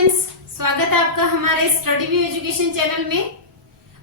Students, स्वागत है आपका हमारे स्टडी व्यू एजुकेशन चैनल में।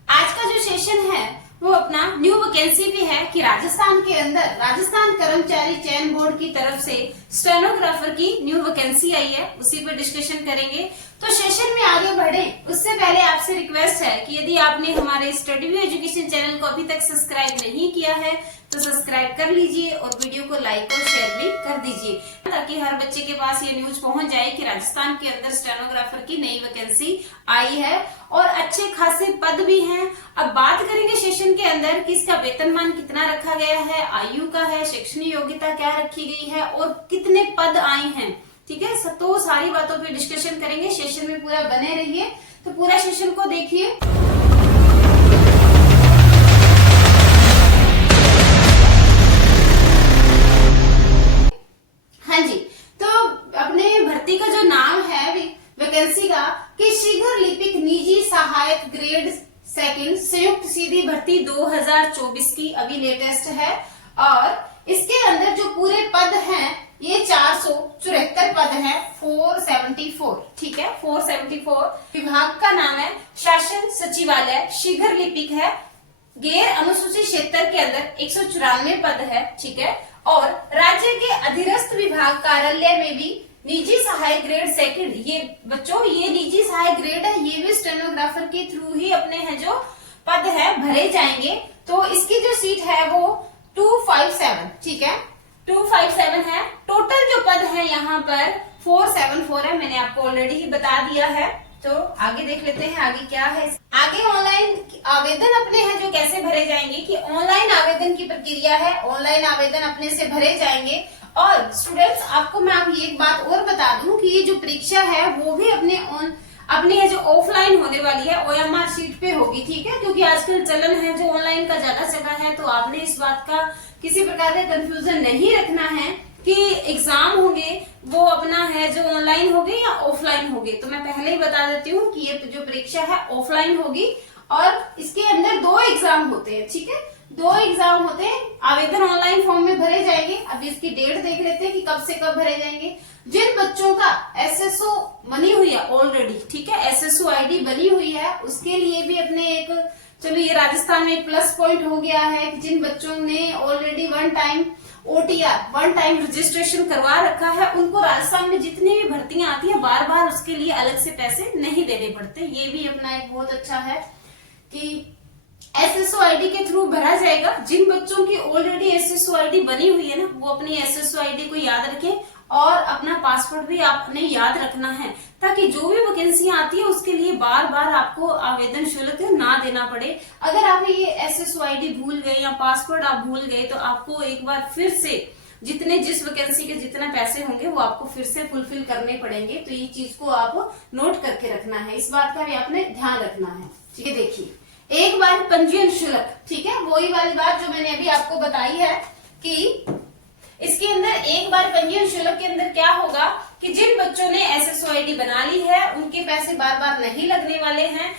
आज का जो सेशन है वो अपना न्यू वैकेंसी भी है कि राजस्थान के अंदर राजस्थान कर्मचारी चयन बोर्ड की तरफ से स्टेनोग्राफर की न्यू वैकेंसी आई है, उसी पर डिस्कशन करेंगे। तो सेशन में आगे बढ़े उससे पहले आपसे रिक्वेस्ट है कि यदि आपने हमारे स्टडी व्यू एजुकेशन चैनल को अभी तक सब्सक्राइब नहीं किया है तो सब्सक्राइब कर लीजिए और वीडियो को लाइक और शेयर भी कर दीजिए, ताकि हर बच्चे के पास ये न्यूज पहुंच जाए कि राजस्थान के अंदर स्टेनोग्राफर की नई वैकेंसी आई है और अच्छे खासे पद भी हैं। अब बात करेंगे सेशन के अंदर कि इसका वेतनमान कितना रखा गया है, आयु का है, शैक्षणिक योग्यता क्या रखी गई है और कितने पद आए हैं। ठीक है, तो सारी बातों पे डिस्कशन करेंगे। सेशन में पूरा बने रहिए, तो पूरा सेशन को देखिए। हाँ जी, तो अपने भर्ती का जो नाम है वैकेंसी का कि शीघ्र लिपिक निजी सहायक ग्रेड सेकंड संयुक्त सीधी भर्ती 2024 की अभी लेटेस्ट है और इसके अंदर जो पूरे पद हैं ये 474 पद हैं, 474। ठीक है, 474। विभाग का नाम है शासन सचिवालय, शीघ्र लिपिक है। गैर अनुसूचित क्षेत्र के अंदर 194 पद है। ठीक है, और राज्य के अधीनस्थ विभाग कार्यालय में भी निजी सहायक ग्रेड सेकंड, ये बच्चों ये निजी सहायक ग्रेड है, ये भी स्टेनोग्राफर के थ्रू ही अपने हैं जो पद है भरे जाएंगे। तो इसकी जो सीट है वो 257। ठीक है, 257 है। टोटल जो पद है यहाँ पर 474 है, मैंने आपको ऑलरेडी ही बता दिया है। तो आगे देख लेते हैं आगे क्या है। आगे ऑनलाइन आवेदन अपने हैं जो कैसे भरे जाएंगे कि ऑनलाइन आवेदन की प्रक्रिया है, ऑनलाइन आवेदन अपने से भरे जाएंगे। और स्टूडेंट्स आपको मैं अभी एक बात और बता दूं कि ये जो परीक्षा है वो भी अपनी है जो ऑफलाइन होने वाली है, OMR शीट पे होगी। ठीक है, क्योंकि आजकल चलन है जो ऑनलाइन का ज्यादा चला है, तो आपने इस बात का किसी प्रकार का कंफ्यूजन नहीं रखना है कि एग्जाम होंगे वो अपना है जो ऑनलाइन होंगे या ऑफलाइन होंगे। तो मैं पहले ही बता देती हूँ कि ये जो परीक्षा है ऑफलाइन होगी और इसके अंदर 2 एग्जाम होते हैं। ठीक है, 2 एग्जाम होते हैं। आवेदन ऑनलाइन फॉर्म में भरे जाएंगे। अभी इसकी डेट देख लेते हैं कि कब से कब भरे जाएंगे। जिन बच्चों का SSO बनी हुई है ऑलरेडी, ठीक है, SSO ID बनी हुई है, उसके लिए भी अपने एक चलो ये राजस्थान में एक प्लस पॉइंट हो गया है कि जिन बच्चों ने already one time OTR one time registration करवा रखा है उनको राजस्थान में जितनी भी भर्तियां आती है बार बार उसके लिए अलग से पैसे नहीं देने पड़ते। ये भी अपना एक बहुत अच्छा है कि SSO ID के थ्रू भरा जाएगा। जिन बच्चों की ऑलरेडी SSO ID बनी हुई है ना, वो अपनी SSO ID को याद रखें और अपना पासवर्ड भी आपने याद रखना है, ताकि जो भी वैकेंसियां आती है उसके लिए बार बार आपको आवेदन शुल्क ना देना पड़े। अगर आप ये SSO ID भूल गए या पासवर्ड आप भूल गए तो आपको एक बार फिर से जिस वैकेंसी के जितने पैसे होंगे वो आपको फिर से फुलफिल करने पड़ेंगे। तो ये चीज को आप नोट करके रखना है, इस बात का भी आपने ध्यान रखना है। ठीक है, देखिए एक बार पंजीयन शुल्क, ठीक है, वही वाली बात जो मैंने अभी आपको बताई है कि इसके अंदर एक बार पंजीयन शुल्क के अंदर क्या होगा कि जिन बच्चों ने SSO ID बना ली है उनके पैसे बार बार नहीं लगने वाले हैं।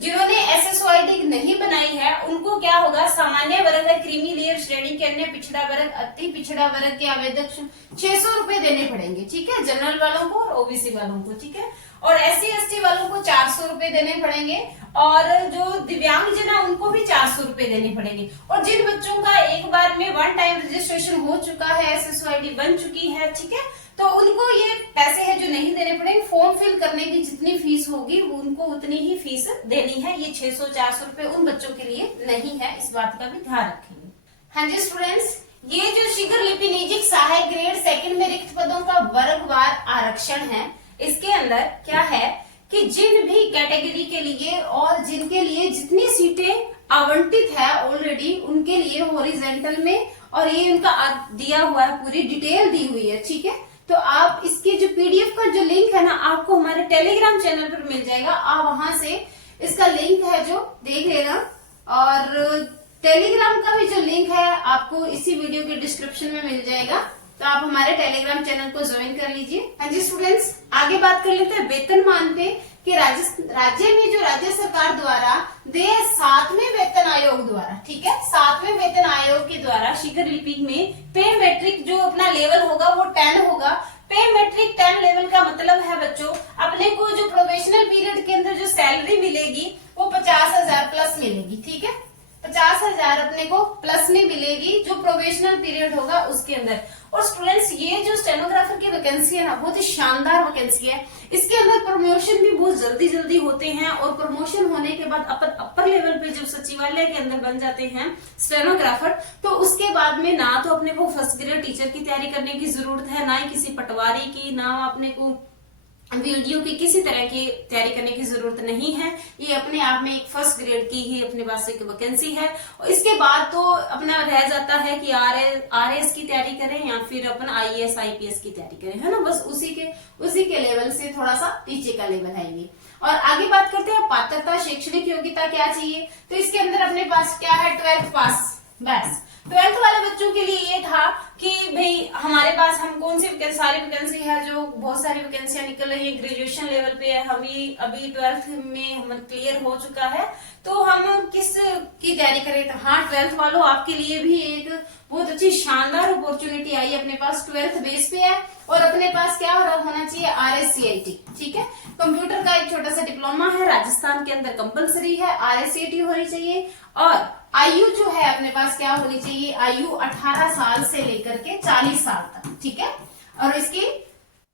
जिन्होंने SSO ID नहीं बनाई है उनको क्या होगा, सामान्य वर्ग है, क्रीमी लेयर श्रेणी के अन्य पिछड़ा वर्ग, अति पिछड़ा वर्ग के आवेदक 600 रुपए देने पड़ेंगे। ठीक है, जनरल वालों को और OBC वालों को। ठीक है, और SC ST वालों को 400 रुपए देने पड़ेंगे और जो दिव्यांग जन है उनको भी 400 रुपए देने पड़ेंगे। और जिन बच्चों का एक बार में वन टाइम रजिस्ट्रेशन हो चुका है, SSO ID बन चुकी है, ठीक है, तो उनको ये पैसे है जो नहीं देने पड़ेंगे। फॉर्म फिल करने की जितनी फीस होगी उनको उतनी ही फीस देनी है। ये 600-400 रुपए उन बच्चों के लिए नहीं है, इस बात का भी ध्यान रखेंगे। हाँ जी स्टूडेंट्स, ये जो शीघ्र लिपि निजी सहायक ग्रेड सेकंड में रिक्त पदों का वर्गवार आरक्षण है, इसके अंदर क्या है कि जिन भी कैटेगरी के लिए और जिनके लिए जितनी सीटें आवंटित है ऑलरेडी उनके लिए हॉरिजॉन्टल में, और ये उनका दिया हुआ है, पूरी डिटेल दी हुई है। ठीक है, तो आप इसके जो PDF का जो लिंक है ना आपको हमारे टेलीग्राम चैनल पर मिल जाएगा। आप वहां से इसका लिंक है जो देख लेना, और टेलीग्राम का भी जो लिंक है आपको इसी वीडियो के डिस्क्रिप्शन में मिल जाएगा, तो आप हमारे टेलीग्राम चैनल को ज्वाइन कर लीजिए। हाँ जी स्टूडेंट्स, आगे बात कर लेते हैं वेतनमान पे कि राज्य में जो राज्य सरकार द्वारा 7वें वेतन आयोग द्वारा, ठीक है, 7वें वेतन आयोग के द्वारा शीघ्र लिपिक में पे मैट्रिक जो अपना लेवल होगा वो 10 होगा। पे मैट्रिक 10 लेवल का मतलब है बच्चों अपने को अंदर जो सैलरी मिलेगी वो 50,000 प्लस मिलेगी। ठीक है, 50,000 अपने को प्लस में मिलेगी जो प्रोबेशनल पीरियड होगा उसके अंदर। और स्टूडेंट्स ये जो स्टेनोग्राफर की वैकेंसी है ना, बहुत ही शानदार वैकेंसी है। इसके अंदर प्रमोशन भी बहुत जल्दी जल्दी होते हैं और प्रमोशन होने के बाद अपर लेवल पे जब सचिवालय के अंदर बन जाते हैं स्टेनोग्राफर, तो उसके बाद में ना तो अपने को फर्स्ट ग्रेड टीचर की तैयारी करने की जरूरत है, ना ही किसी पटवारी की, ना अपने को वीडियो की किसी तरह की तैयारी करने की जरूरत नहीं है। ये अपने आप में एक फर्स्ट ग्रेड की ही अपने पास एक वैकेंसी है। और इसके बाद तो अपना रह जाता है कि आरएएस की तैयारी करें या फिर अपन आईएएस आईपीएस की तैयारी करें, है ना। बस उसी के लेवल से थोड़ा सा नीचे का लेवल है ये। और आगे बात करते हैं पात्रता, शैक्षणिक योग्यता क्या चाहिए। तो इसके अंदर अपने पास क्या है, 12th पास बस। 12th वाले बच्चों के लिए ये था कि भाई हमारे पास हम कौन सी सारी वैकेंसी है, जो बहुत सारी वैकेंसियां निकल रही है, ग्रेजुएशन लेवल पे है, अभी 12th में हम क्लियर हो चुका है, तो हम किस की तैयारी करें। तो हाँ, 12th वालों आपके लिए भी एक बहुत अच्छी शानदार अपॉर्चुनिटी आई अपने पास, 12th बेस पे है। और अपने पास क्या होना चाहिए, RSCIT। ठीक है, कंप्यूटर का एक छोटा सा डिप्लोमा है, राजस्थान के अंदर कंपलसरी है, RSCIT होनी चाहिए। और आयु जो है अपने पास क्या होनी चाहिए, आयु 18 साल से लेकर के 40 साल तक। ठीक है, और इसकी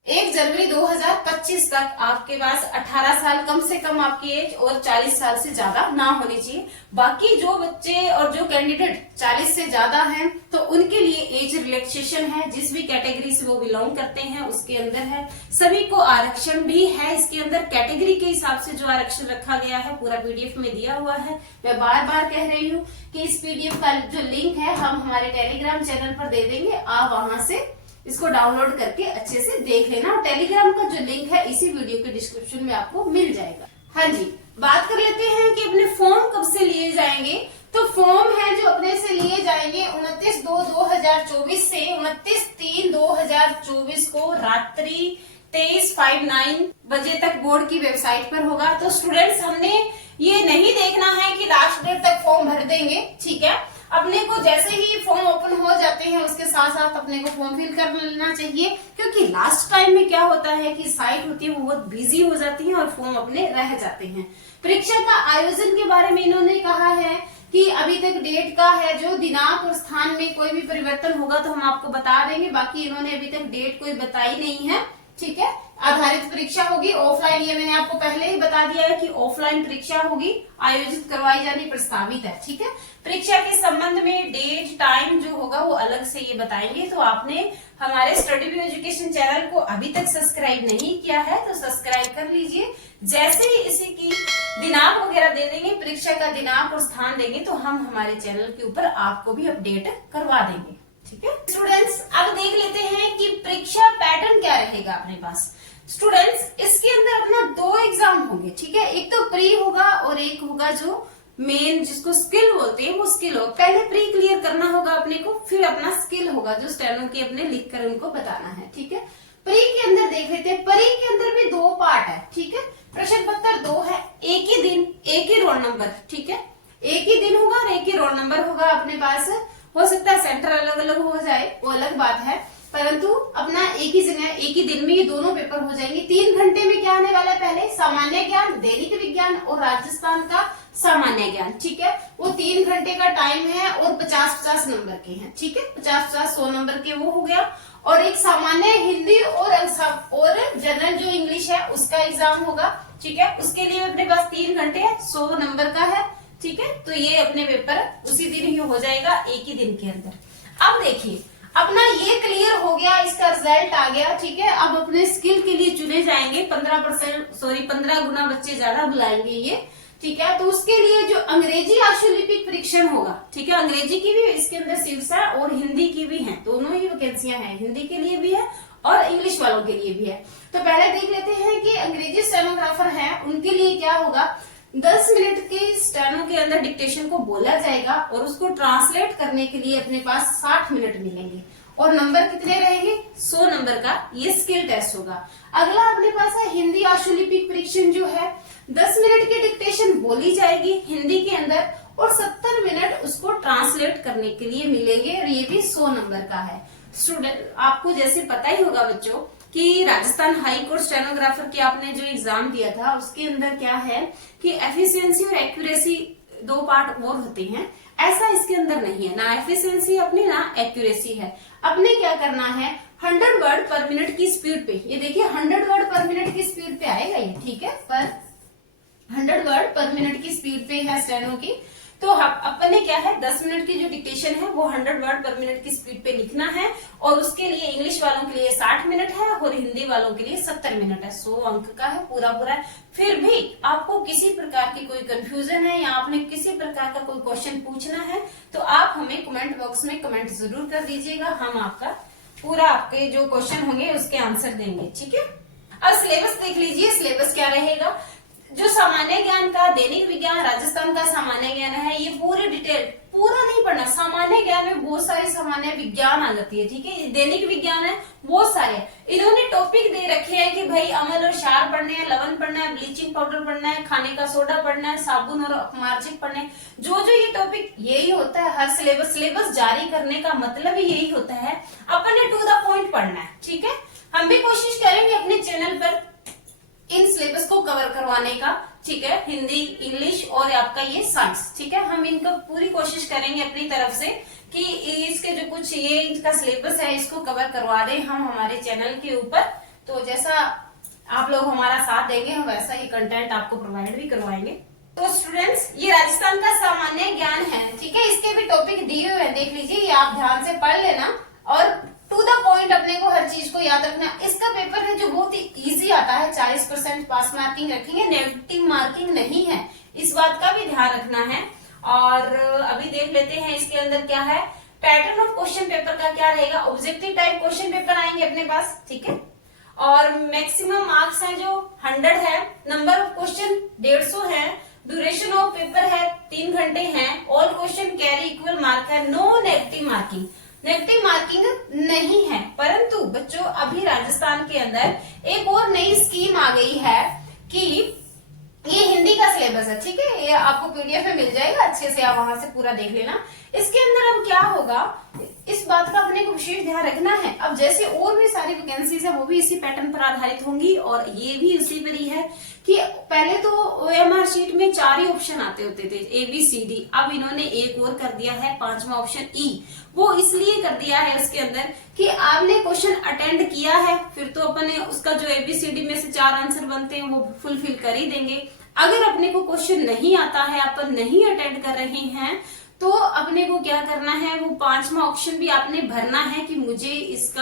1 जनवरी 2025 तक आपके पास 18 साल कम से कम आपकी एज और 40 साल से ज्यादा ना होनी चाहिए। बाकी जो बच्चे और जो कैंडिडेट 40 से ज्यादा हैं तो उनके लिए एज रिलैक्सेशन है, जिस भी कैटेगरी से वो बिलोंग करते हैं उसके अंदर है। सभी को आरक्षण भी है इसके अंदर, कैटेगरी के हिसाब से जो आरक्षण रखा गया है पूरा पीडीएफ में दिया हुआ है। मैं बार बार कह रही हूँ कि इस पीडीएफ का जो लिंक है हम हमारे टेलीग्राम चैनल पर दे देंगे, आप वहां से इसको डाउनलोड करके अच्छे से देख लेना। और टेलीग्राम का जो लिंक है इसी वीडियो के डिस्क्रिप्शन में आपको मिल जाएगा। हाँ जी, बात कर लेते हैं कि अपने फॉर्म कब से लिए जाएंगे। तो फॉर्म है जो अपने से लिए जाएंगे 29/2/2024 से 29/3/2024 को रात्रि 23:59 बजे तक बोर्ड की वेबसाइट पर होगा। तो स्टूडेंट्स, हमने ये नहीं देखना है कि लास्ट डेट तक फॉर्म भर देंगे। ठीक है, अपने को जैसे ही फॉर्म ओपन हो जाते हैं उसके साथ साथ अपने को फॉर्म फिल कर लेना चाहिए, क्योंकि लास्ट टाइम में क्या होता है कि साइट होती है वो बहुत बिजी हो जाती है और फॉर्म अपने रह जाते हैं। परीक्षा का आयोजन के बारे में इन्होंने कहा है कि अभी तक डेट का है, जो दिनांक और स्थान में कोई भी परिवर्तन होगा तो हम आपको बता देंगे। बाकी इन्होंने अभी तक डेट कोई बताई नहीं है। ठीक है, आधारित परीक्षा होगी ऑफलाइन, ये मैंने आपको पहले ही बता दिया है कि ऑफलाइन परीक्षा होगी, आयोजित करवाई जानी प्रस्तावित है। ठीक है, परीक्षा के संबंध में डेट टाइम जो होगा वो अलग से ये बताएंगे। तो आपने हमारे स्टडी व्यू एजुकेशन चैनल को अभी तक सब्सक्राइब नहीं किया है तो सब्सक्राइब कर लीजिए। जैसे ही इसी की दिनांक वगैरह दे देंगे, परीक्षा का दिनांक और स्थान देंगे, तो हम हमारे चैनल के ऊपर आपको भी अपडेट करवा देंगे। ठीक है स्टूडेंट्स, अब देख लेते हैं कि परीक्षा पैटर्न क्या रहेगा अपने पास। स्टूडेंट्स, इसके अंदर अपना 2 एग्जाम होंगे। ठीक है, एक तो प्री होगा और एक होगा जो मेन, जिसको स्किल बोलते हैं, वो स्किल होगा। पहले प्री क्लियर करना होगा अपने को, फिर अपना स्किल होगा जो स्टेनो की अपने लिख कर उनको बताना है। ठीक है, प्री के अंदर देख लेते हैं। प्री के अंदर भी 2 पार्ट है। ठीक है, प्रश्न पत्र 2 है, एक ही दिन एक ही रोल नंबर। ठीक है, एक ही दिन होगा और एक ही रोल नंबर होगा अपने पास। हो सकता है सेंटर अलग अलग हो जाए, वो अलग बात है, परंतु अपना एक ही जगह एक ही दिन में ये दोनों पेपर हो जाएंगे। 3 घंटे में क्या आने वाला है, पहले सामान्य ज्ञान, दैनिक विज्ञान और राजस्थान का सामान्य ज्ञान। ठीक है, वो 3 घंटे का टाइम है और 50-50 नंबर के हैं। ठीक है, 50-50 100 नंबर के वो हो गया। और एक सामान्य हिंदी और जनरल जो इंग्लिश है उसका एग्जाम होगा। ठीक है, उसके लिए अपने पास 3 घंटे है, 100 नंबर का है। ठीक है, तो ये अपने पेपर उसी दिन ही हो जाएगा, एक ही दिन के अंदर। अब देखिए, अपना ये क्लियर हो गया, इसका रिजल्ट आ गया। ठीक है, अब अपने स्किल के लिए चुने जाएंगे 15 गुना बच्चे ज्यादा बुलाएंगे ये। ठीक है, तो उसके लिए जो अंग्रेजी आशुलिपिक परीक्षण होगा। ठीक है, अंग्रेजी की भी इसके अंदर सीट्स है और हिंदी की भी है, दोनों ही वैकेंसियां हैं, हिंदी के लिए भी है और इंग्लिश वालों के लिए भी है। तो पहले देख लेते हैं कि अंग्रेजी स्टेनोग्राफर है उनके लिए क्या होगा। 10 मिनट के स्टेनो के अंदर डिक्टेशन को बोला जाएगा और उसको ट्रांसलेट करने के लिए अपने पास 60 मिनट मिलेंगे और नंबर कितने रहेंगे, 100 नंबर का ये स्किल टेस्ट होगा। अगला अपने पास है हिंदी आशुलिपिक परीक्षण जो है, 10 मिनट की डिक्टेशन बोली जाएगी हिंदी के अंदर और 70 मिनट उसको ट्रांसलेट करने के लिए मिलेंगे और ये भी 100 नंबर का है। स्टूडेंट, आपको जैसे पता ही होगा बच्चों कि राजस्थान हाई कोर्ट स्टेनोग्राफर की आपने जो एग्जाम दिया था उसके अंदर क्या है कि एफिशिएंसी और एक्यूरेसी दो पार्ट और होते हैं, ऐसा इसके अंदर नहीं है, ना एफिशिएंसी अपनी ना एक्यूरेसी है। अपने क्या करना है 100 वर्ड पर मिनट की स्पीड पे, ये देखिए 100 वर्ड पर मिनट की स्पीड पे आएगा ये, ठीक है, पर 100 वर्ड पर मिनट की स्पीड पे है स्टेनो की। तो अपने क्या है 10 मिनट की जो डिक्टेशन है वो 100 वर्ड पर मिनट की स्पीड पे लिखना है, और उसके लिए इंग्लिश वालों के लिए 60 मिनट है और हिंदी वालों के लिए 70 मिनट है। 100 अंक का है पूरा पूरा है। फिर भी आपको किसी प्रकार की कोई कंफ्यूजन है या आपने किसी प्रकार का कोई क्वेश्चन पूछना है तो आप हमें कमेंट बॉक्स में कमेंट जरूर कर दीजिएगा, हम आपका पूरा आपके जो क्वेश्चन होंगे उसके आंसर देंगे, ठीक है। अब सिलेबस देख लीजिए, सिलेबस क्या रहेगा। जो सामान्य ज्ञान का दैनिक विज्ञान राजस्थान का सामान्य ज्ञान है, ये पूरी डिटेल पूरा नहीं पढ़ना। सामान्य ज्ञान में बहुत सारी सामान्य विज्ञान आ जाती है, ठीक है। दैनिक विज्ञान है बहुत सारे, इन्होंने टॉपिक दे रखे हैं कि भाई अम्ल और क्षार पढ़ने हैं, लवण पढ़ना है, ब्लीचिंग पाउडर पढ़ना है, खाने का सोडा पढ़ना है, साबुन और अपमार्जक पढ़ने हैं। जो जो ये टॉपिक यही होता है, हर सिलेबस जारी करने का मतलब ही यही होता है, अपने टू द पॉइंट पढ़ना है, ठीक है। हम भी कोशिश करेंगे अपने चैनल पर इन सिलेबस को कवर करवाने का, ठीक है, हिंदी, इंग्लिश और आपका ये साइंस, ठीक है। हम इनका पूरी कोशिश करेंगे अपनी तरफ से कि इसके जो कुछ ये इनका सिलेबस है इसको कवर करवा दें हम हमारे चैनल के ऊपर। तो जैसा आप लोग हमारा साथ देंगे हम वैसा ही कंटेंट आपको प्रोवाइड भी करवाएंगे। तो स्टूडेंट्स, ये राजस्थान का सामान्य ज्ञान है, ठीक है। इसके भी टॉपिक दिए हुए हैं, देख लीजिए, ये आप ध्यान से पढ़ लेना और टू द पॉइंट अपने को हर चीज को याद रखना। इसका पेपर है जो बहुत ही इजी आता है, 40% पास मार्किंग रखेंगे, नेगेटिव मार्किंग नहीं है, इस बात का भी ध्यान रखना है। और अभी देख लेते हैं इसके अंदर क्या है। पैटर्न ऑफ क्वेश्चन पेपर का क्या रहेगा, ऑब्जेक्टिव टाइप क्वेश्चन पेपर आएंगे अपने पास, ठीक है। और मैक्सिमम मार्क्स है जो 100 है, नंबर ऑफ क्वेश्चन 150 है, ड्यूरेशन ऑफ पेपर है 3 घंटे है, all question carry equal mark है, no negative marking, negative marking नहीं है। परंतु बच्चों अभी राजस्थान के अंदर एक और नई स्कीम आ गई है कि ये हिंदी का सिलेबस है, ठीक है, ये आपको पीडीएफ में मिल जाएगा, अच्छे से आप वहां से पूरा देख लेना। इसके अंदर अब क्या होगा, इस बात का अपने को विशेष ध्यान रखना है। अब जैसे और भी सारी वैकेंसीज है वो भी इसी पैटर्न पर आधारित होंगी और ये भी इसी पर ही है कि पहले तो ओएमआर शीट में 4 ही ऑप्शन आते होते थे, ABCD, अब इन्होंने एक और कर दिया है 5वां ऑप्शन E। वो इसलिए कर दिया है उसके अंदर कि आपने क्वेश्चन अटेंड किया है फिर तो अपने उसका जो ABCD में से 4 आंसर बनते हैं वो फुलफिल कर ही देंगे। अगर अपने को क्वेश्चन नहीं आता है, अपन नहीं अटेंड कर रहे हैं, तो अपने को क्या करना है, वो 5वां ऑप्शन भी आपने भरना है कि मुझे इस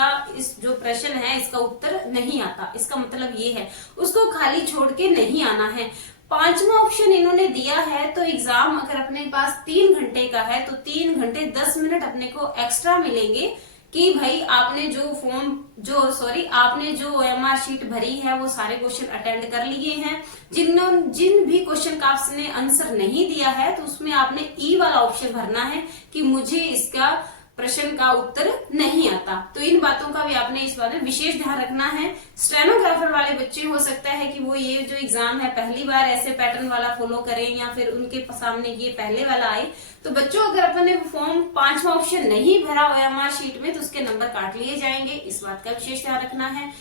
जो प्रश्न है इसका उत्तर नहीं आता, इसका मतलब ये है, उसको खाली छोड़ के नहीं आना है। 5वां ऑप्शन इन्होंने दिया है तो एग्जाम अगर अपने पास 3 घंटे का है तो 3 घंटे 10 मिनट अपने को एक्स्ट्रा मिलेंगे कि भाई आपने जो ओएमआर शीट भरी है वो सारे क्वेश्चन अटेंड कर लिए हैं। जिन भी क्वेश्चन का आपने आंसर नहीं दिया है तो उसमें आपने ई वाला ऑप्शन भरना है कि मुझे इसका प्रश्न का उत्तर नहीं आता। तो इन बातों का भी आपने इस बारे में विशेष ध्यान रखना है। स्टेनोग्राफर वाले बच्चे हो सकता है कि वो ये जो एग्जाम है पहली बार ऐसे पैटर्न वाला फॉलो करें या फिर उनके सामने ये पहले वाला आए। तो बच्चों अगर अपन ने फॉर्म 5वां ऑप्शन नहीं भरा ओएमआर शीट में तो उसके नंबर काट लिए जाएंगे, इस बात का विशेष ध्यान रखना है।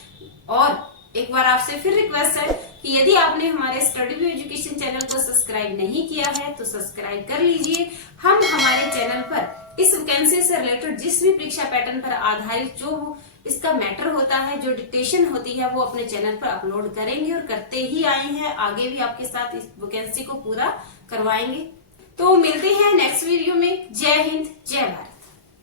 और एक बार आपसे फिर रिक्वेस्ट है कि यदि आपने हमारे स्टडी व्यू एजुकेशन चैनल को सब्सक्राइब नहीं किया है तो सब्सक्राइब कर लीजिए। हम हमारे चैनल पर इस वैकेंसी से रिलेटेड जिस भी परीक्षा पैटर्न पर आधारित जो इसका मैटर होता है, जो डिक्टेशन होती है, वो अपने चैनल पर अपलोड करेंगे और करते ही आए हैं, आगे भी आपके साथ इस वैकेंसी को पूरा करवाएंगे। तो मिलते हैं नेक्स्ट वीडियो